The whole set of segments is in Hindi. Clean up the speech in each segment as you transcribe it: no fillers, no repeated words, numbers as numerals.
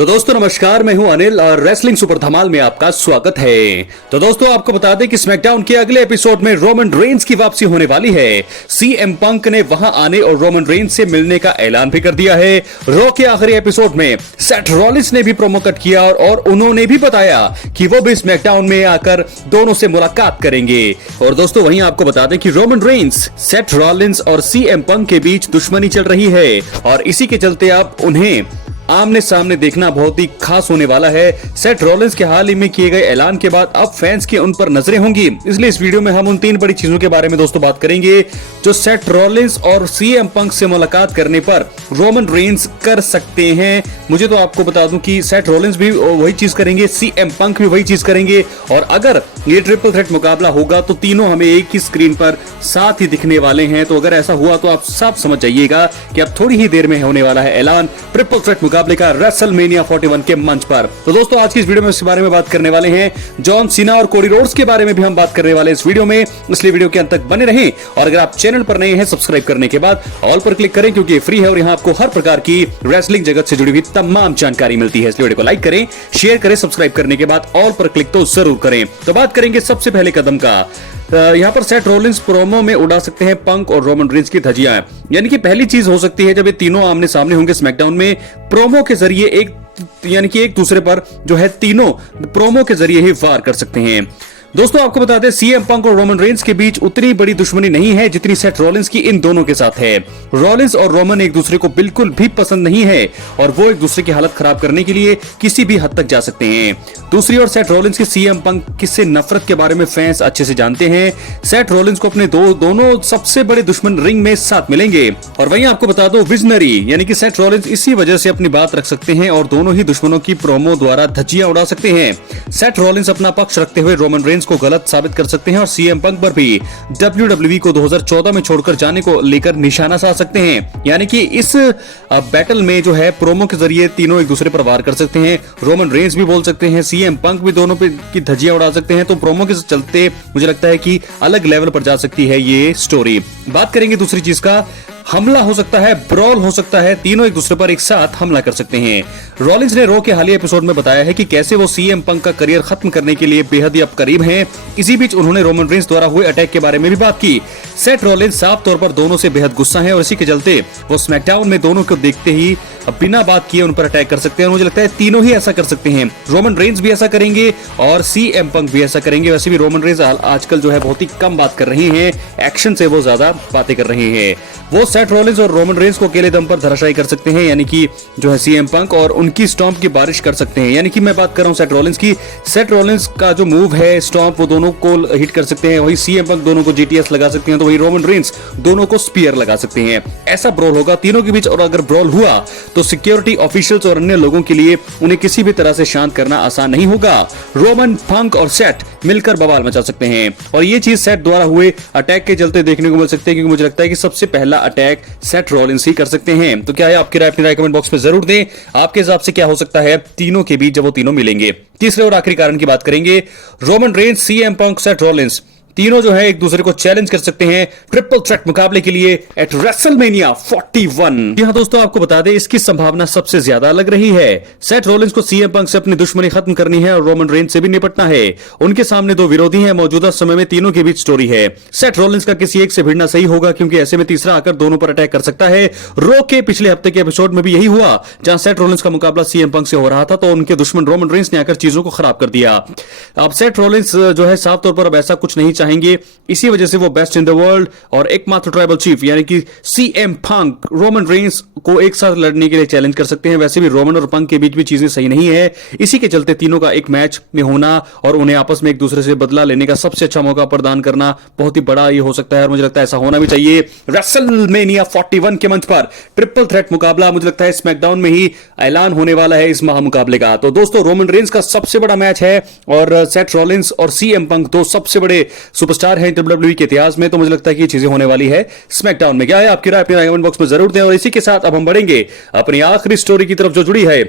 तो दोस्तों नमस्कार, मैं हूं अनिल और रेसलिंग सुपर धमाल में आपका स्वागत है। तो दोस्तों आपको बता दें कि स्मैकडाउन के अगले एपिसोड में रोमन रेंस की वापसी होने वाली है। सीएम पंक ने वहां आने और रोमन रेंस से मिलने का ऐलान भी कर दिया है। रॉ के आखिरी एपिसोड में सेथ रॉलिंस ने भी प्रोमो कट किया और उन्होंने भी बताया कि वो भी स्मैकडाउन में आकर दोनों से मुलाकात करेंगे। और दोस्तों वहीं आपको बता दें कि रोमन रेंस, सेथ रॉलिंस और सीएम पंक के बीच दुश्मनी चल रही है और इसी के चलते अब उन्हें आमने सामने देखना बहुत ही खास होने वाला है। सेथ रॉलिंस के हाल ही में किए गए ऐलान के बाद अब फैंस की उन पर नजरें होंगी, इसलिए इस वीडियो में हम उन 3 बड़ी चीजों के बारे में दोस्तों बात करेंगे जो सेथ रॉलिंस और सीएम पंक से मुलाकात करने पर रोमन रेंस कर सकते हैं। मुझे तो आपको बता दूं कि सेथ रॉलिंस भी वही चीज करेंगे, सीएम पंक भी वही चीज करेंगे और अगर ये ट्रिपल थ्रेट मुकाबला होगा तो तीनों हमें एक ही स्क्रीन पर साथ ही दिखने वाले हैं। तो अगर ऐसा हुआ तो आप साफ समझ जाइएगा कि अब थोड़ी ही देर में होने वाला है ऐलान ट्रिपल थ्रेट मुकाबले का रेसलमेनिया 41 के मंच पर। तो दोस्तों आज की इस वीडियो में इस बारे में बात करने वाले हैं। जॉन सीना और कोडी रोड्स के बारे में भी हम बात करने वाले हैं इस वीडियो में, इसलिए वीडियो के अंत तक बने रहें। और अगर आप चैनल पर नए हैं सब्सक्राइब करने के बाद ऑल पर क्लिक करें क्योंकि फ्री है और यहाँ आपको हर प्रकार की रेसलिंग जगत से जुड़ी हुई तमाम जानकारी मिलती है। इसलिए वीडियो को लाइक करें, शेयर करें, सब्सक्राइब करने के बाद ऑल पर क्लिक तो जरूर करें। तो बात करेंगे सबसे पहले कदम का। यहाँ पर सेथ रॉलिंस प्रोमो में उड़ा सकते हैं पंक और रोमन रेंस की धज्जियां, यानी कि पहली चीज हो सकती है जब ये तीनों आमने सामने होंगे स्मैकडाउन में, प्रोमो के जरिए एक दूसरे पर जो है तीनों प्रोमो के जरिए ही वार कर सकते हैं। दोस्तों आपको बता दें सीएम पंक और रोमन रेंस के बीच उतनी बड़ी दुश्मनी नहीं है जितनी सेथ रॉलिंस की इन दोनों के साथ है। रॉलिंस और रोमन एक दूसरे को बिल्कुल भी पसंद नहीं है और वो एक दूसरे की हालत खराब करने के लिए किसी भी हद तक जा सकते हैं। दूसरी ओर सेथ रॉलिंस की सीएम पंक से नफरत के बारे में फैंस अच्छे से जानते हैं। सेथ रॉलिंस को अपने दोनों सबसे बड़े दुश्मन रिंग में साथ मिलेंगे। और वहीं आपको बता दो विजनरी यानी कि सेथ रॉलिंस इसी वजह से अपनी बात रख सकते हैं और दोनों ही दुश्मनों की प्रोमो द्वारा धज्जियां उड़ा सकते हैं। सेथ रॉलिंस अपना पक्ष रखते हुए रोमन रेंस को गलत साबित कर सकते हैं और सीएम पंक पर भी WWE को 2014 में छोड़कर जाने को लेकर निशाना साध सकते हैं। यानी कि इस बैटल में जो है प्रोमो के जरिए तीनों एक दूसरे पर वार कर सकते हैं। रोमन रेंस भी बोल सकते हैं, सीएम पंक भी दोनों पे की धज्जियां उड़ा सकते हैं। तो प्रोमो के चलते मुझे लगता है कि अलग लेवल पर जा सकती है ये स्टोरी। बात करेंगे दूसरी चीज का, हमला हो सकता है, ब्रॉल हो सकता है, तीनों एक दूसरे पर एक साथ हमला कर सकते हैं। रॉलिंस ने रॉ के हालिया एपिसोड में बताया है कि कैसे वो सीएम पंक का करियर खत्म करने के लिए बेहद ही अब करीब हैं। इसी बीच उन्होंने रोमन रेंस द्वारा हुए अटैक के बारे में भी बात की। सेथ रॉलिंस साफ तौर पर दोनों से बेहद गुस्सा है और इसी के चलते वो स्मैकडाउन में दोनों को देखते ही बिना बात किए उन पर अटैक कर सकते हैं। मुझे लगता है तीनों ही ऐसा कर सकते हैं, रोमन रेंस भी ऐसा करेंगे और सीएम पंक भी ऐसा करेंगे। वैसे भी रोमन रेंस आजकल जो है बहुत ही कम बात कर रहे हैं, एक्शन से वो ज्यादा बातें कर रहे हैं। वो सेथ रॉलिंस और रोमन रेंस को अकेले दम पर धराशायी कर सकते हैं, यानी कि जो है सीएम पंक, और उनकी स्टॉम्प की बारिश कर सकते हैं। यानी कि मैं बात कर रहा हूं सेथ रॉलिंस की। सेथ रॉलिंस का जो मूव है स्टॉम्प, वो दोनों को हिट कर सकते हैं। वही सीएम पंक दोनों को जीटीएस लगा सकते हैं, तो वही रोमन रेंस दोनों को स्पीयर लगा सकते हैं। ऐसा ब्रॉल होगा तीनों के बीच और अगर ब्रॉल हुआ तो सिक्योरिटी ऑफिशियल्स और अन्य लोगों के लिए उन्हें किसी भी तरह से शांत करना आसान नहीं होगा। रोमन, पंक और सेथ मिलकर बवाल मचा सकते हैं और ये चीज सेथ द्वारा हुए अटैक के चलते देखने को मिल सकती है, क्योंकि मुझे लगता है कि सबसे पहला अटैक सेथ रॉलिंस ही कर सकते हैं। तो क्या है आपकी राय? अपनी राय कमेंट बॉक्स में जरूर दें। आपके हिसाब से क्या हो सकता है तीनों के बीच जब वो तीनों मिलेंगे? तीसरे और आखिरी कारण की बात करेंगे। Roman Reigns, CM Punk, Seth Rollins तीनों जो है एक दूसरे को चैलेंज कर सकते हैं ट्रिपल थ्रेट मुकाबले के लिए एट रेसलमेनिया 41। जी हां दोस्तों, आपको बता दें इसकी संभावना सबसे ज्यादा लग रही है। सेथ रॉलिंस को सीएम पंक से अपनी दुश्मनी खत्म करनी है और रोमन रेंस से भी निपटना है। उनके सामने 2 विरोधी हैं। मौजूदा समय में तीनों के बीच स्टोरी है। सेथ रॉलिंस का किसी एक से भिड़ना सही होगा क्योंकि ऐसे में तीसरा आकर दोनों पर अटैक कर सकता है। रॉ के पिछले हफ्ते के एपिसोड में भी यही हुआ, जहां सेथ रॉलिंस का मुकाबला सीएम पंक से हो रहा था तो उनके दुश्मन रोमन रेंस ने आकर चीजों को खराब कर दिया। अब सेथ रॉलिंस जो है साफ तौर पर अब ऐसा कुछ नहीं चाहेंगे, इसी वजह से वो बेस्ट इन द वर्ल्ड और एकमात्र ट्राइबल चीफ यानी कि सीएम पंक रोमन रेंस को एक साथ लड़ने के लिए चैलेंज कर सकते हैं। वैसे भी रोमन और पंक के बीच भी चीजें सही नहीं है, इसी के चलते तीनों का एक मैच में होना और उन्हें आपस में एक दूसरे से बदला लेने का सबसे अच्छा मौका प्रदान करना बहुत ही बड़ा ये हो सकता है और मुझे लगता है ऐसा होना भी चाहिए। रेसलमेनिया 41 के मंच पर ट्रिपल थ्रेट मुकाबला मुझे लगता है स्मैकडाउन में ही ऐलान होने वाला है इस महामुकाबले का। तो दोस्तों रोमन रेंस का सबसे बड़ा मैच है और सेथ रॉलिंस और सीएम पंक 2 सबसे बड़े सुपरस्टार हैं WWE के इतिहास में। तो मुझे लगता है कि ये चीजें होने वाली है स्मैकडाउन में। क्या है आपकी राय? अपनी राय कमेंट बॉक्स में जरूर दें। और इसी के साथ अब हम बढ़ेंगे अपनी आखिरी स्टोरी की तरफ जो जुड़ी है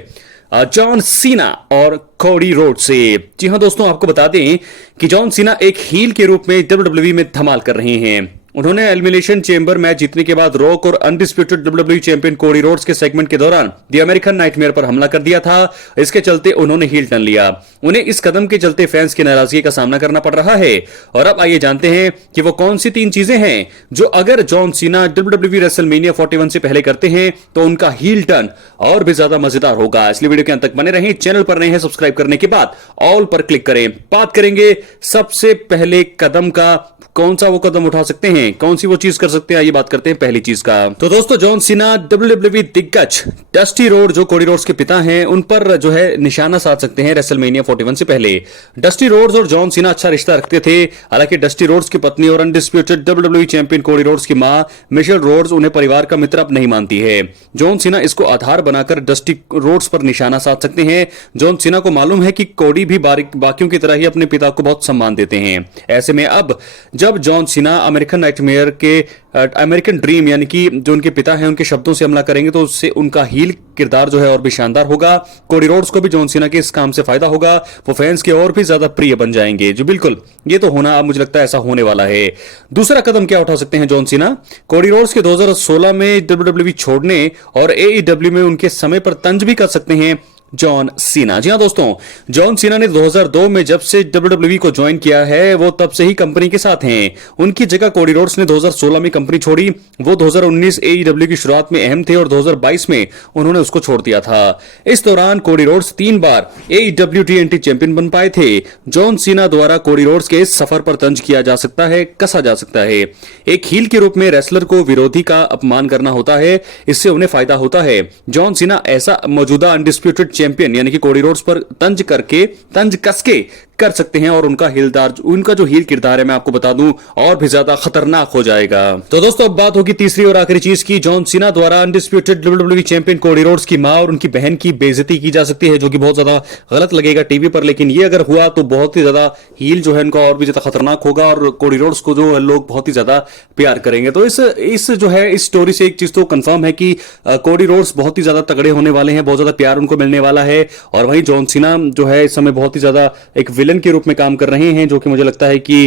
जॉन सीना और कोडी रोड से। जी हां दोस्तों, आपको बता दें कि जॉन सीना एक हील के रूप में WWE में धमाल कर रहे हैं। उन्होंने एलिमिनेशन चेंबर मैच जीतने के बाद रॉक और undisputed WWE champion Cody Rhodes के सेगमेंट के दौरान द अमेरिकन नाइटमेयर पर हमला कर दिया था। इसके चलते उन्होंने हील टर्न लिया। उन्हें इस कदम के चलते फैंस की नाराजगी का सामना करना पड़ रहा है। और अब आइए जानते हैं कि वो कौन सी 3 चीजें हैं जो अगर जॉन सीना डब्ल्यूडब्ल्यूई रेसलमेनिया 41 से पहले करते हैं तो उनका हील टर्न और भी ज्यादा मजेदार होगा। इसलिए वीडियो के अंत तक बने रहें। चैनल पर नए हैं, सब्सक्राइब करने के बाद ऑल पर क्लिक करें। बात करेंगे सबसे पहले कदम का, कौन सा वो कदम उठा सकते हैं, कौन सी वो चीज कर सकते हैं। आइए बात करते हैं पहली चीज का। तो दोस्तों, जॉन सीना डब्ल्यूडब्ल्यूई दिग्गज डस्टी रोड जो कोडी रोड्स के पिता हैं उन पर जो है निशाना साध सकते हैं रेसलमेनिया 41 से पहले। डस्टी रोड्स और जॉन सीना अच्छा रिश्ता रखते थे। हालांकि डस्टी रोड्स की पत्नी और undisputed WWE champion Cody Rhodes की मां मिशेल रोड्स उन्हें परिवार का मित्र अब नहीं मानती है। जॉन सीना इसको आधार बनाकर डस्टी रोड्स पर निशाना साध सकते हैं। जॉन सीना को मालूम है कि कोडी भी बाकियों की तरह ही अपने पिता को बहुत सम्मान देते हैं। ऐसे में अब जब जॉन सीना अमेरिकन नाइटमेयर के अमेरिकन ड्रीम यानी कि जो उनके पिता हैं उनके शब्दों से हमला करेंगे तो उससे उनका हील किरदार जो है और भी शानदार होगा। कोडी रोड्स को भी जॉन सीना के इस काम से फायदा होगा। वो फैंस के और भी ज्यादा प्रिय बन जाएंगे। जो बिल्कुल ये तो होना, अब मुझे लगता है ऐसा होने वाला है। दूसरा कदम क्या उठा सकते हैं जॉन सीना? कोडी रोड्स के 2016 में डब्ल्यूडब्ल्यूई छोड़ने और एईडब्ल्यू में उनके समय पर तंज भी कर सकते हैं जॉन सीना। जी हां दोस्तों, जॉन सीना ने 2002 में जब से डब्ल्यूडब्ल्यूई को ज्वाइन किया है वो तब से ही कंपनी के साथ हैं। उनकी जगह कोडी रोड्स ने 2016 में कंपनी छोड़ी। वो 2019 एईडब्ल्यू की शुरुआत में अहम थे और 2022 में उन्होंने उसको छोड़ दिया था। इस दौरान कोडी रोड्स 3 बार एईडब्ल्यू टीएनटी चैंपियन बन पाए थे। जॉन सीना द्वारा कोडी रोड्स के इस सफर पर तंज किया जा सकता है, कसा जा सकता है। एक हील के रूप में रेसलर को विरोधी का अपमान करना होता है, इससे उन्हें फायदा होता है। जॉन सीना ऐसा मौजूदा अनडिस्प्यूटेड चैंपियन यानी कि कोडी रोड्स पर तंज कस के कर सकते हैं और उनका जो हील किरदार है मैं आपको बता दूं और भी ज्यादा खतरनाक हो जाएगा। तो दोस्तों, अब बात होगी तीसरी और आखिरी चीज की। जॉन सीना द्वारा undisputed WWE champion Cody Rhodes की मां और उनकी बहन की बेइज्जती की जा सकती है, जो कि बहुत ज्यादा गलत लगेगा टीवी पर। लेकिन ये अगर हुआ तो बहुत ही ज्यादा हील जो है उनका और भी ज्यादा खतरनाक होगा और कोडी रोड्स को जो लोग बहुत ही ज्यादा प्यार करेंगे। तो इस जो है इस स्टोरी से एक चीज तो कंफर्म है कि कोडी रोड्स बहुत ही ज्यादा तगड़े होने वाले हैं, बहुत ज्यादा प्यार उनको मिलने वाला है। और वहीं जॉन सीना जो है इस समय बहुत ही ज्यादा एक विलन के रूप में काम कर रहे हैं, जो कि मुझे लगता है कि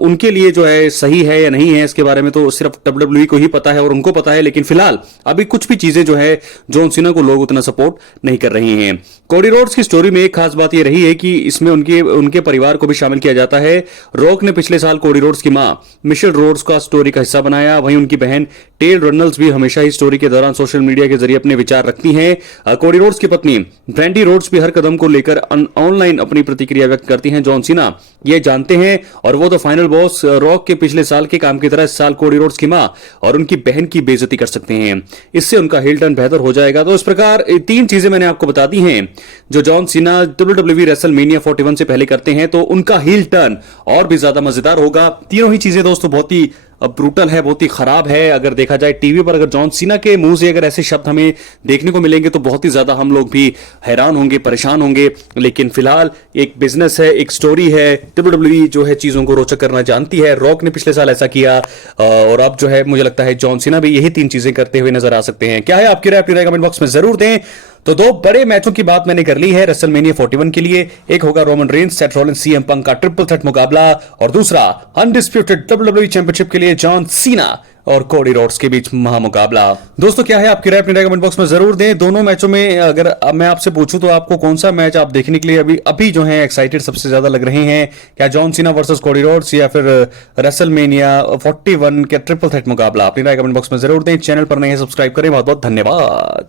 उनके लिए जो है सही है या नहीं है इसके बारे में तो सिर्फ डब्ल्यूडब्ल्यूई को ही पता है और उनको पता है। लेकिन फिलहाल अभी कुछ भी चीजें जो है जॉन सीना को लोग उतना सपोर्ट नहीं कर रहे हैं। कोडी रोड्स की स्टोरी में एक खास बात यह रही है कि इसमें उनके परिवार को भी शामिल किया जाता है। रॉक ने पिछले साल कोडी रोड्स की मां मिशेल रोड्स का स्टोरी का हिस्सा बनाया। वहीं उनकी बहन टेल रनल्स भी हमेशा ही स्टोरी के दौरान सोशल मीडिया के जरिए अपने विचार रखती हैं। कोडी रोड्स की पत्नी ब्रैंडी रोड्स भी हर कदम को लेकर ऑनलाइन अपनी प्रतिक्रिया व्यक्त करती हैं। जॉन सीना ये जानते हैं और वो तो फाइनल बॉस रॉक के पिछले साल के काम की तरह इस साल कोडी रोड्स की मां और उनकी बहन की बेइज्जती कर सकते हैं। इससे उनका हील टर्न बेहतर हो जाएगा। तो इस प्रकार 3 चीजें मैंने आपको बता दी हैं जो जॉन सीना डब्ल्यूडब्ल्यूई रेसलमेनिया 41 से पहले करते हैं, तो उनका हील टर्न और भी ज्यादा मजेदार होगा। तीनों ही चीजें दोस्तों बहुत ही ब्रूटल है, बहुत ही खराब है। अगर देखा जाए टीवी पर अगर जॉन सीना के मुंह से अगर ऐसे शब्द हमें देखने को मिलेंगे तो बहुत ही ज्यादा हम लोग भी हैरान होंगे, परेशान होंगे। लेकिन फिलहाल एक बिजनेस है, एक स्टोरी है। डब्ल्यूडब्ल्यूई जो है चीजों को रोचक करना जानती है। रॉक ने पिछले साल ऐसा किया और अब जो है मुझे लगता है जॉन सीना भी यही 3 चीजें करते हुए नजर आ सकते हैं। क्या है आपकी राय? अपनी राय कमेंट बॉक्स में जरूर दें। तो 2 बड़े मैचों की बात मैंने कर ली है रेसलमेनिया 41 के लिए। एक होगा Roman Reigns Seth Rollins CM Punk का ट्रिपल थ्रेट मुकाबला और दूसरा अनडिस्प्यूटेड डब्ल्यूडब्ल्यूई चैंपियनशिप के लिए जॉन सीना और कोडी रोड्स के बीच महामुकाबला। दोस्तों, क्या है आपकी राय? अपनी राय कमेंट बॉक्स में जरूर दें। दोनों मैचों में अगर मैं आपसे पूछूं तो आपको कौन सा मैच आप देखने के लिए अभी जो है एक्साइटेड सबसे ज्यादा लग रहे हैं? क्या John Cena versus Cody Rhodes या फिर रेसलमेनिया 41 के ट्रिपल थ्रेट मुकाबला? अपनी राय कमेंट बॉक्स में जरूर दें। चैनल पर नए हैं, सब्सक्राइब करें। बहुत बहुत धन्यवाद।